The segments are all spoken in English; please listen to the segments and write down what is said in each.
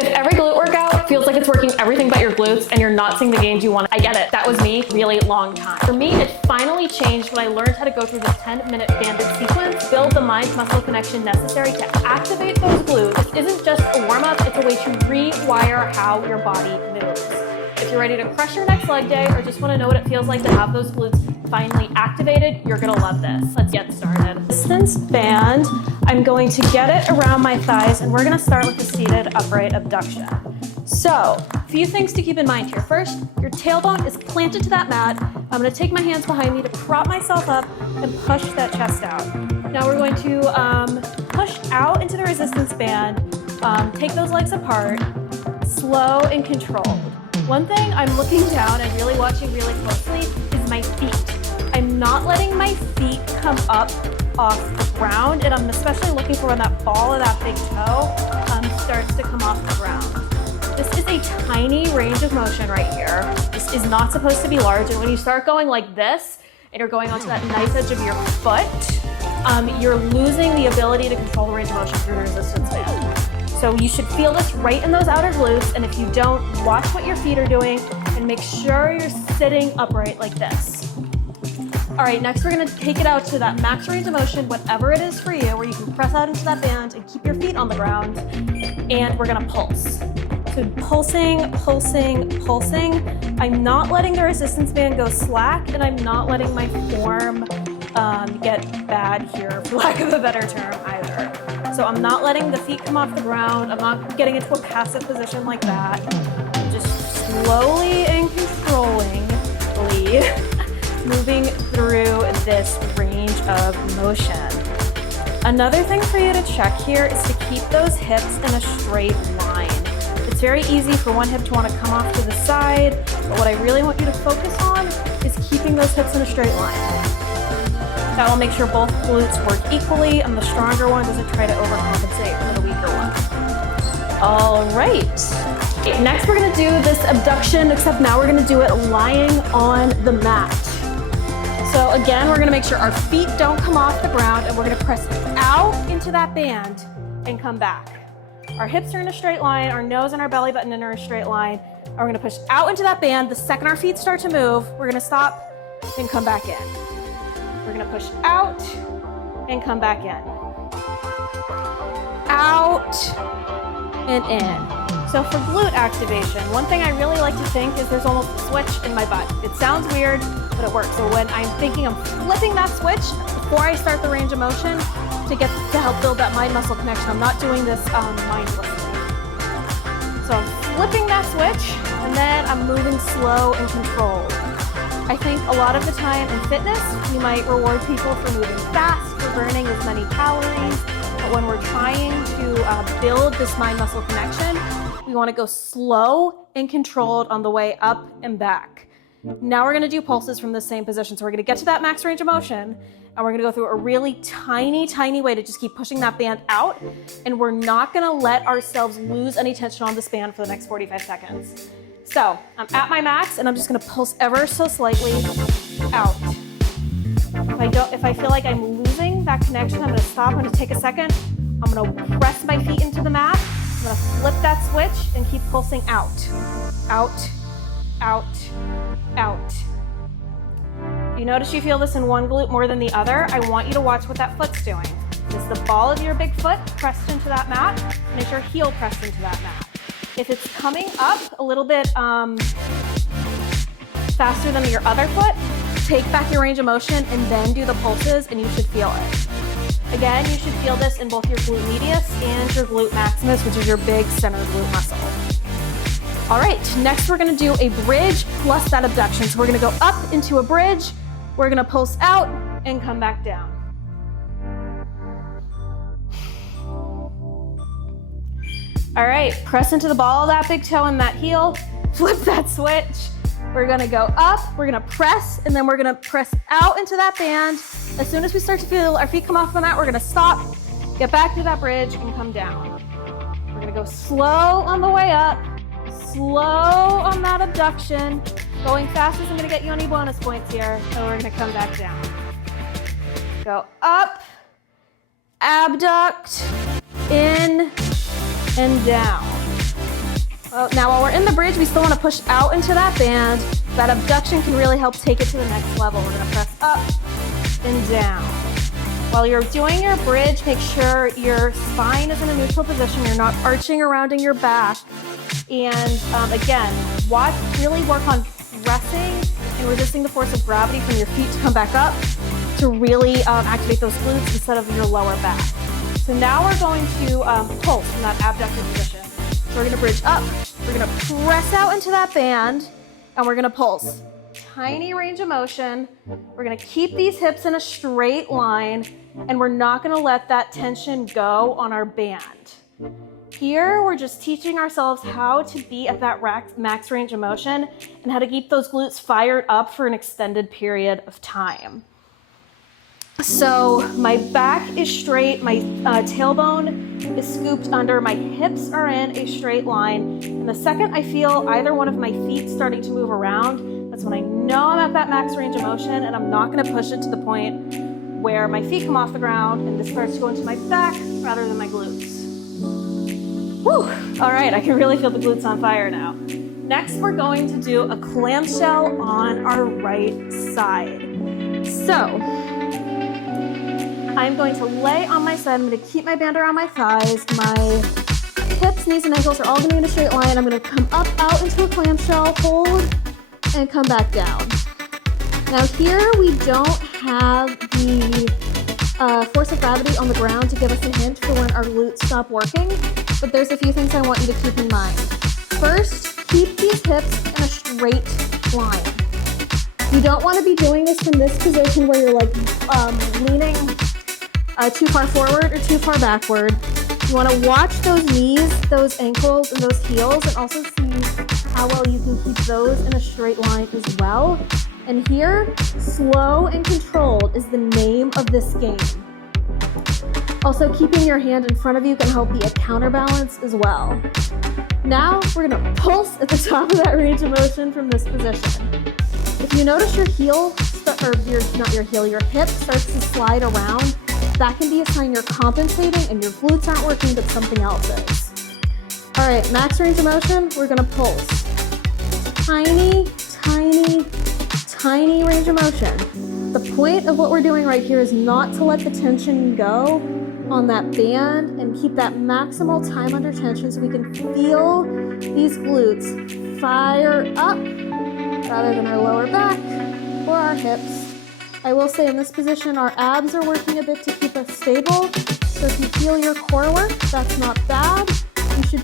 If every glute workout feels like it's working everything but your glutes and you're not seeing the gains you want, I get it. That was me really long time. For me, it finally changed when I learned how to go through this 10-minute banded sequence, build the mind-muscle connection necessary to activate those glutes. This isn't just a warm-up, it's a way to rewire how your body moves. If you're ready to crush your next leg day or just want to know what it feels like to have those glutes finally activated, you're gonna love this. Let's get started. Resistance band, I'm going to get it around my thighs and we're gonna start with the seated upright abduction. So, a few things to keep in mind here. First, your tailbone is planted to that mat. I'm gonna take my hands behind me to prop myself up and push that chest out. Now we're going to push out into the resistance band, take those legs apart, slow and controlled. One thing I'm looking down and really watching really closely is my feet. I'm not letting my feet come up off the ground, and I'm especially looking for when that ball of that big toe starts to come off the ground. This is a tiny range of motion right here. This is not supposed to be large, and when you start going like this, and you're going onto that nice edge of your foot, you're losing the ability to control the range of motion through the resistance band. So you should feel this right in those outer glutes, and if you don't, watch what your feet are doing and make sure you're sitting upright like this. All right, next we're gonna take it out to that max range of motion, whatever it is for you, where you can press out into that band and keep your feet on the ground, and we're gonna pulse. So pulsing, pulsing, pulsing. I'm not letting the resistance band go slack, and I'm not letting my form get bad here, for lack of a better term, either. So I'm not letting the feet come off the ground. I'm not getting into a passive position like that. I'm just slowly and controllingly moving through this range of motion. Another thing for you to check here is to keep those hips in a straight line. It's very easy for one hip to want to come off to the side, but what I really want you to focus on is keeping those hips in a straight line. That will make sure both glutes work equally and the stronger one doesn't try to overcompensate for the weaker one. All right. Next we're gonna do this abduction, except now we're gonna do it lying on the mat. So again, we're gonna make sure our feet don't come off the ground and we're gonna press out into that band and come back. Our hips are in a straight line, our nose and our belly button are in a straight line. And we're gonna push out into that band. The second our feet start to move, we're gonna stop and come back in. We're gonna push out and come back in. Out and in. So for glute activation, one thing I really like to think is there's almost a switch in my butt. It sounds weird, but it works. So when I'm thinking I'm flipping that switch before I start the range of motion to help build that mind muscle connection, I'm not doing this mindlessly. So I'm flipping that switch and then I'm moving slow and controlled. I think a lot of the time in fitness, we might reward people for moving fast, for burning as many calories, but when we're trying to build this mind-muscle connection, we want to go slow and controlled on the way up and back. Now we're going to do pulses from the same position. So we're going to get to that max range of motion, and we're going to go through a really tiny, tiny way to just keep pushing that band out, and we're not going to let ourselves lose any tension on this band for the next 45 seconds. So I'm at my max and I'm just gonna pulse ever so slightly out. If I feel like I'm losing that connection, I'm gonna stop, I'm gonna take a second, I'm gonna press my feet into the mat, I'm gonna flip that switch and keep pulsing out. Out, out, out. If you notice you feel this in one glute more than the other, I want you to watch what that foot's doing. Is the ball of your big foot pressed into that mat, and is your heel pressed into that mat? If it's coming up a little bit faster than your other foot, take back your range of motion and then do the pulses and you should feel it. Again, you should feel this in both your glute medius and your glute maximus, which is your big center glute muscle. All right, next we're gonna do a bridge plus that abduction. So we're gonna go up into a bridge, we're gonna pulse out and come back down. All right, press into the ball of that big toe and that heel, flip that switch. We're gonna go up, we're gonna press, and then we're gonna press out into that band. As soon as we start to feel our feet come off the mat, we're gonna stop, get back to that bridge, and come down. We're gonna go slow on the way up, slow on that abduction. Going fast isn't gonna get you any bonus points here, so we're gonna come back down. Go up, abduct, in, and down. Now while we're in the bridge, we still want to push out into that band. That abduction can really help take it to the next level. We're gonna press up and down. While you're doing your bridge, make sure your spine is in a neutral position. You're not arching around in your back. And again, really work on pressing and resisting the force of gravity from your feet to come back up to really activate those glutes instead of your lower back. So now we're going to pulse from that abducted position. So we're gonna bridge up, we're gonna press out into that band, and we're gonna pulse. Tiny range of motion. We're gonna keep these hips in a straight line, and we're not gonna let that tension go on our band. Here, we're just teaching ourselves how to be at that max range of motion and how to keep those glutes fired up for an extended period of time. So my back is straight, my tailbone is scooped under, my hips are in a straight line. And the second I feel either one of my feet starting to move around, that's when I know I'm at that max range of motion, and I'm not gonna push it to the point where my feet come off the ground and this starts to go into my back rather than my glutes. Whew. All right, I can really feel the glutes on fire now. Next, we're going to do a clamshell on our right side. So, I'm going to lay on my side. I'm going to keep my band around my thighs. My hips, knees, and ankles are all going to be in a straight line. I'm going to come up, out into a clamshell, hold, and come back down. Now here we don't have the force of gravity on the ground to give us a hint for when our glutes stop working, but there's a few things I want you to keep in mind. First, keep these hips in a straight line. You don't want to be doing this from this position where you're like leaning too far forward or too far backward. You want to watch those knees, those ankles, and those heels, and also see how well you can keep those in a straight line as well. And here, slow and controlled is the name of this game. Also, keeping your hand in front of you can help be a counterbalance as well. Now, we're gonna pulse at the top of that range of motion from this position. If you notice your heel, your hip starts to slide around, that can be a sign you're compensating and your glutes aren't working, but something else is. All right, max range of motion, we're gonna pulse. Tiny, tiny, tiny range of motion. The point of what we're doing right here is not to let the tension go on that band and keep that maximal time under tension so we can feel these glutes fire up rather than our lower back or our hips. I will say in this position, our abs are working a bit to keep us stable. So if you feel your core work, that's not bad.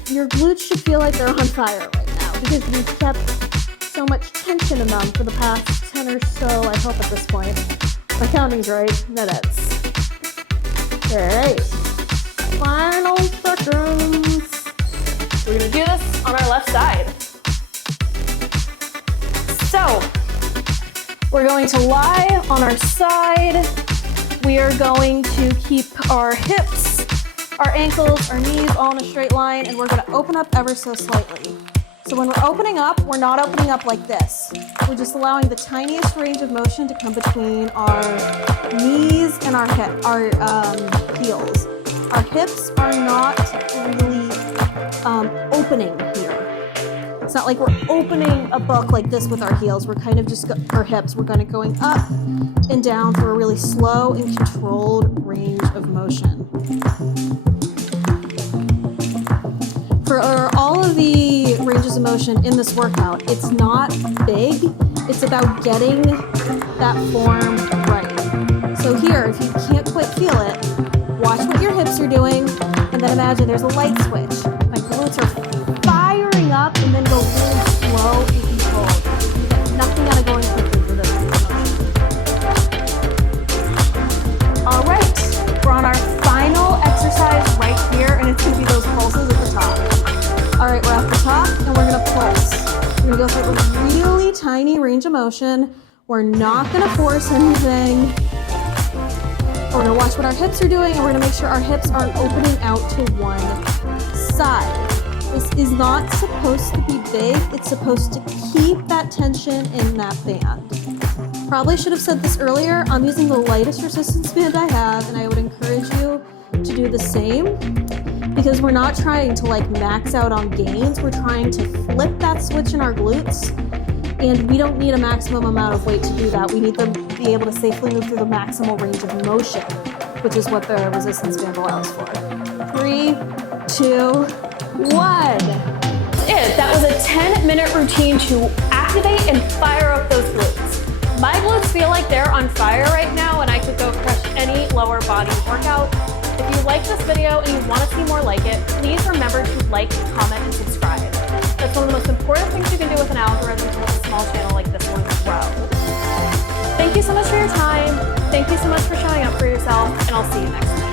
Your glutes should feel like they're on fire right now because we've kept so much tension in them for the past 10 or so, I hope at this point. If my counting's right, that is. All right, final seconds. We're gonna do this on our left side. So, we're going to lie on our side. We are going to keep our hips, our ankles, our knees all in a straight line, and we're gonna open up ever so slightly. So when we're opening up, we're not opening up like this. We're just allowing the tiniest range of motion to come between our knees and our heels. Our hips are not really opening here. It's not like we're opening a book like this with our heels. We're kind of just, our hips, we're kind of going up and down through a really slow and controlled range of motion. For all of the ranges of motion in this workout, it's not big. It's about getting that form right. So here, if you can't quite feel it, watch what your hips are doing, and then imagine there's a light switch. My glutes are firing up and then go really slow and controlled. Nothing out of going quickly for this motion. All right, we're on our final exercise right here, and it's gonna be those pulses at the top. All right, we're at the top, and we're gonna pulse. We're gonna go through a really tiny range of motion. We're not gonna force anything. We're gonna watch what our hips are doing, and we're gonna make sure our hips aren't opening out to one side. This is not supposed to be big. It's supposed to keep that tension in that band. Probably should have said this earlier. I'm using the lightest resistance band I have, and I would encourage you to do the same, because we're not trying to like max out on gains. We're trying to flip that switch in our glutes, and we don't need a maximum amount of weight to do that. We need to be able to safely move through the maximal range of motion, which is what the resistance band allows for. 3, 2, 1. That was a 10-minute routine to activate and fire up those glutes. My glutes feel like they're on fire right now, and I could go crush any lower body workout. If you like this video and you want to see more like it, please remember to like, comment, and subscribe. That's one of the most important things you can do with an algorithm to help a small channel like this one grow. Thank you so much for your time. Thank you so much for showing up for yourself, and I'll see you next time.